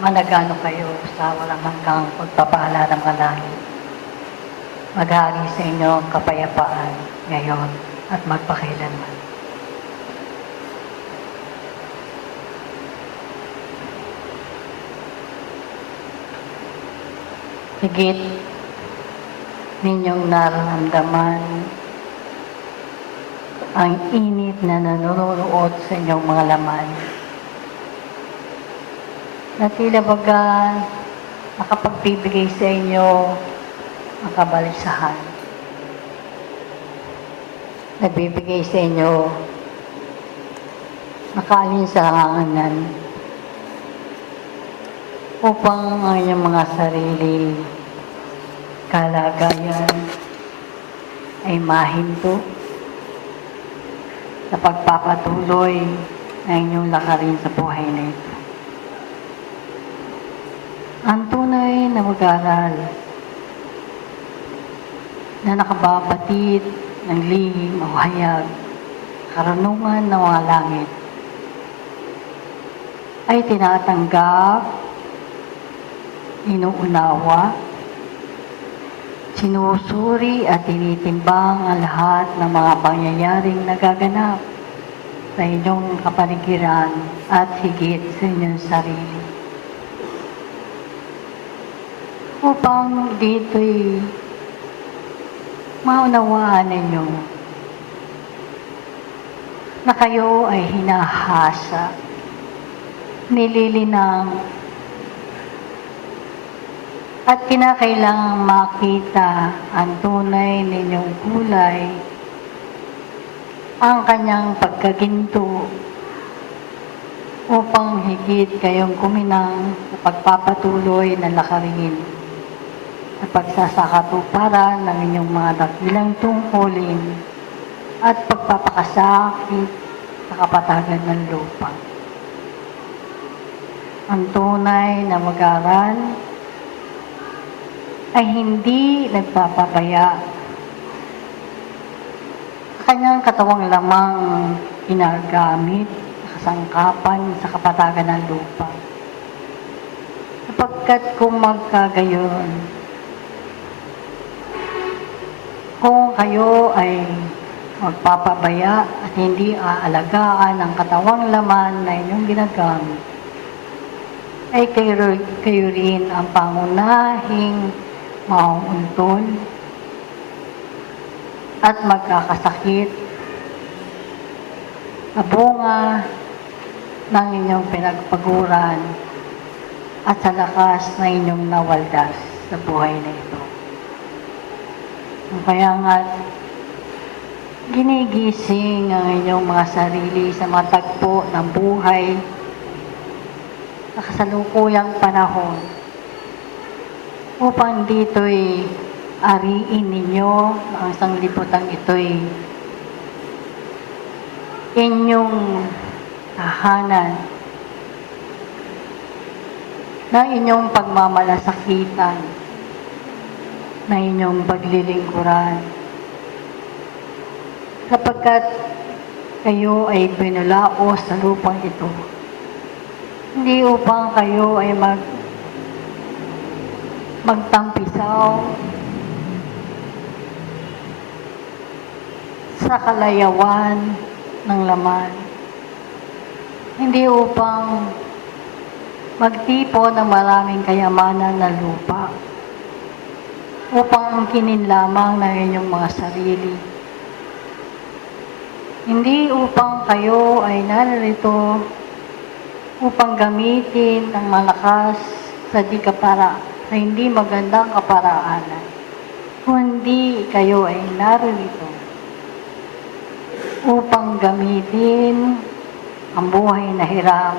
managano kayo sa walang hanggang pagpapala ng mga langit. Maghari sa inyo ang kapayapaan ngayon at magpakailanman. Higit ninyong nararamdaman ang init na nanonood sa inyong mga laman. Na tila baga nakapagbibigay sa inyo ang kabalisahan. Nagbibigay sa inyo nakaalinsanganan upang ang inyong mga sarili kalagayan ay mahinto sa pagpapatuloy na inyong lakarin sa buhay na ito. Ang tunay na mag-aaral na nakababatid ng lihim o hayag, karunungan ng mga langit, ay tinatanggap, inuunawa, sinusuri at tinitimbang ang lahat ng mga pangyayaring nagaganap sa inyong kapaligiran at higit sa inyong sarili. Upang dito'y maunawaan ninyo na kayo ay hinahasa, nililinang, at kinakailangang makita ang tunay ninyong kulay, ang kanyang pagkaginto, upang higit kayong kuminang sa pagpapatuloy na lakarin at pagsasakatuparan ng inyong mga dakilang tungkulin at pagpapakasakit sa kapatagan ng lupa. Ang tunay na mag-aaral ay hindi nagpapabaya sa kanyang katawang lamang ginagamit sa kasangkapan sa kapatagan ng lupa. Sapagkat kung magkagayon, kung kayo ay magpapabaya at hindi aalagaan ang katawang laman na inyong ginagamit, ay kayo rin ang pangunahing mauuntol at magkakasakit na bunga ng inyong pinagpaguran at sa lakas na inyong nawaldas sa buhay na ito. Kaya nga, ginigising ang inyong mga sarili sa mga tagpo ng buhay sa kasalukuyang panahon upang dito'y ariin ninyo ang sanglibutang ito'y inyong tahanan na inyong pagmamalasakitan, na inyong paglilingkuran, sapagkat kayo ay pinulaos sa lupang ito. Hindi upang kayo ay magtampisaw sa kalayawan ng laman. Hindi upang magtipon ng maraming kayamanan na lupa, upang angkinin lamang ng inyong mga sarili. Hindi upang kayo ay narito upang gamitin ang malakas sa hindi magandang kaparaanan, kundi kayo ay narito upang gamitin ang buhay na hiram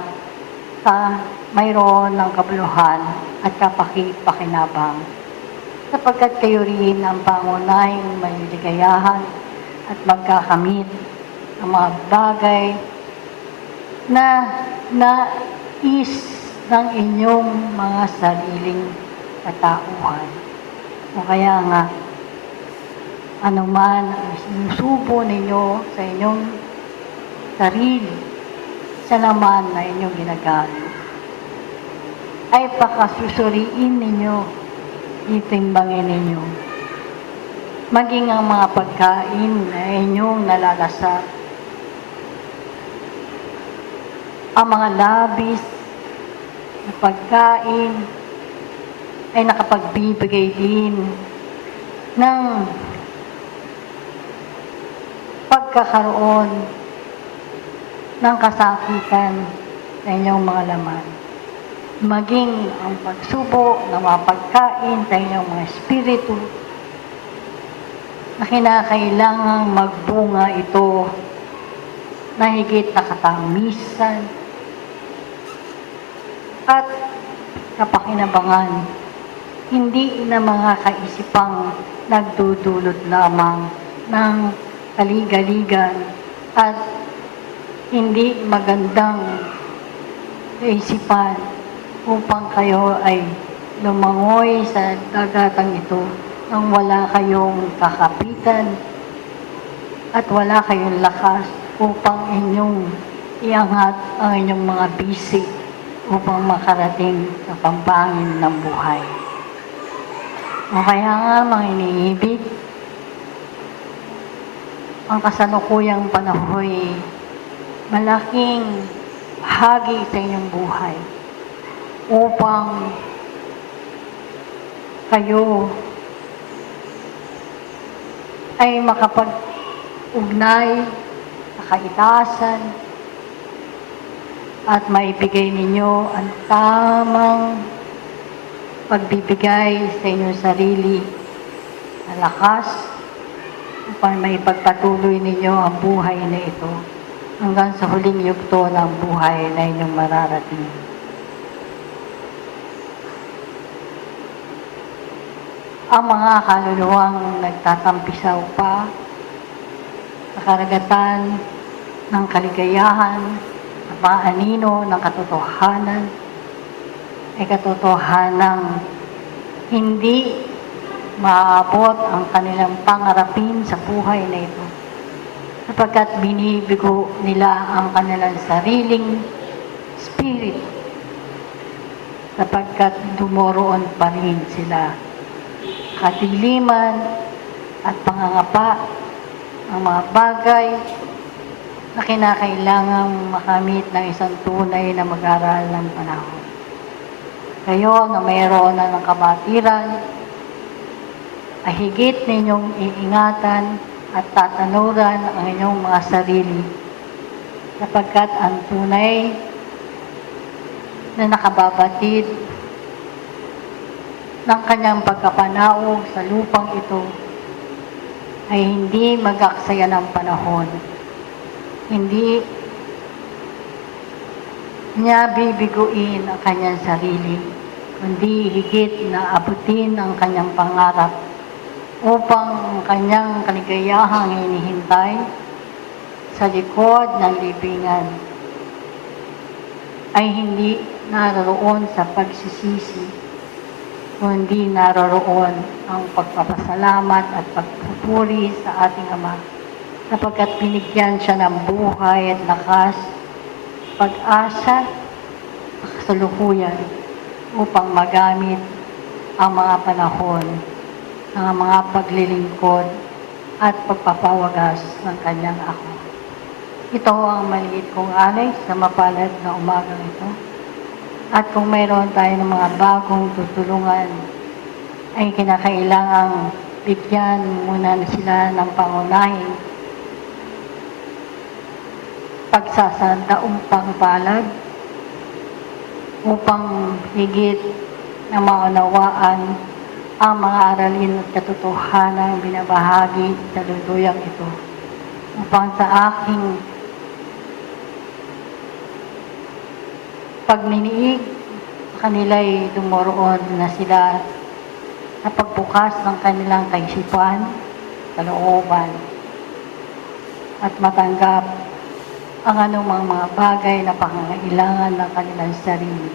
sa mayroon ng kabuluhan at kapakipakinabang, sapagkat kayo rin ang pangunahing maliligayahan at magkakamit ng mga bagay na nais ng inyong mga sariling katauhan. O kaya nga, anuman ang sinusubo ninyo sa inyong sarili, sa laman na inyong ginagamit, ay pakasusuriin ninyo, itimbangin ninyo. Maging ang mga pagkain na inyong nalalasap, ang mga labis na pagkain ay nakapagbibigay din ng pagkakaroon ng kasakitan sa inyong mga laman. Maging ang pagsubok ng mga pagkain sa inyong mga espiritu na kinakailangang magbunga ito na higit na katamisan at kapakinabangan, hindi na mga kaisipang nagdudulot lamang ng kaligaligan at hindi magandang kaisipan upang kayo ay lumangoy sa dagatang ito nang wala kayong kakapitan at wala kayong lakas upang inyong iangat ang inyong mga bisig upang makarating sa pampangin ng buhay. O kaya nga, mga iniibig, ang kasalukuyang panahoy malaking bahagi sa inyong buhay upang kayo ay makapag-ugnay sa kaitasan at maibigay ninyo ang tamang pagbibigay sa inyong sarili na lakas upang maipagpatuloy ninyo ang buhay na ito hanggang sa huling yugto ng buhay na inyong mararating. Ang mga kaluluwang nagtatampisaw pa sa karagatan ng kaligayahan, sa paanino ng katotohanan, ay katotohanang hindi maaabot ang kanilang pangarapin sa buhay na ito sapagkat binibigo nila ang kanilang sariling spirit sapagkat dumoroon pa rin sila kadiliman at pangangapa ang mga bagay na kinakailangang makamit ng isang tunay na mag-aral ng panahon. Kayo na mayroon na ng kabatiran ay higit ninyong iingatan at tatanuran ang inyong mga sarili sapagkat ang tunay na nakababatid ng kanyang pagkapanaog sa lupang ito ay hindi mag-aksaya ng panahon. Hindi niya bibiguin ang kanyang sarili, kundi higit na abutin ang kanyang pangarap upang ang kanyang kaligayahang hinihintay sa likod ng libingan ay hindi naroon sa pagsisisi, kundi naroroon ang pagpapasalamat at pagpupuri sa ating Ama sapagkat binigyan siya ng buhay at lakas, pag-asa, kasalukuyan upang magamit ang mga panahon ng mga paglilingkod at pagpapawagas ng kanyang ako. Ito ang maliit kong alay sa mapalad na umagang ito. At kung mayroon tayo ng mga bagong tutulungan, ay kinakailangang bigyan muna sila ng pangunahing pagsasandaang pangpalad upang higit na maunawaan ang mga aralin at katotohanan binabahagi sa luluyang ito upang sa aking pagniniig kanila'y dumoroon na sila sa pagbukas ng kanilang kaisipan, kalooban, at matanggap ang anumang mga bagay na pangangailangan ng kanilang sarili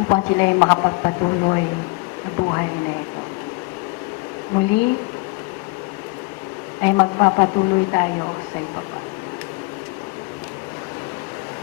upang sila'y makapagpatuloy sa buhay na ito. Muli ay magpapatuloy tayo sa ibaba.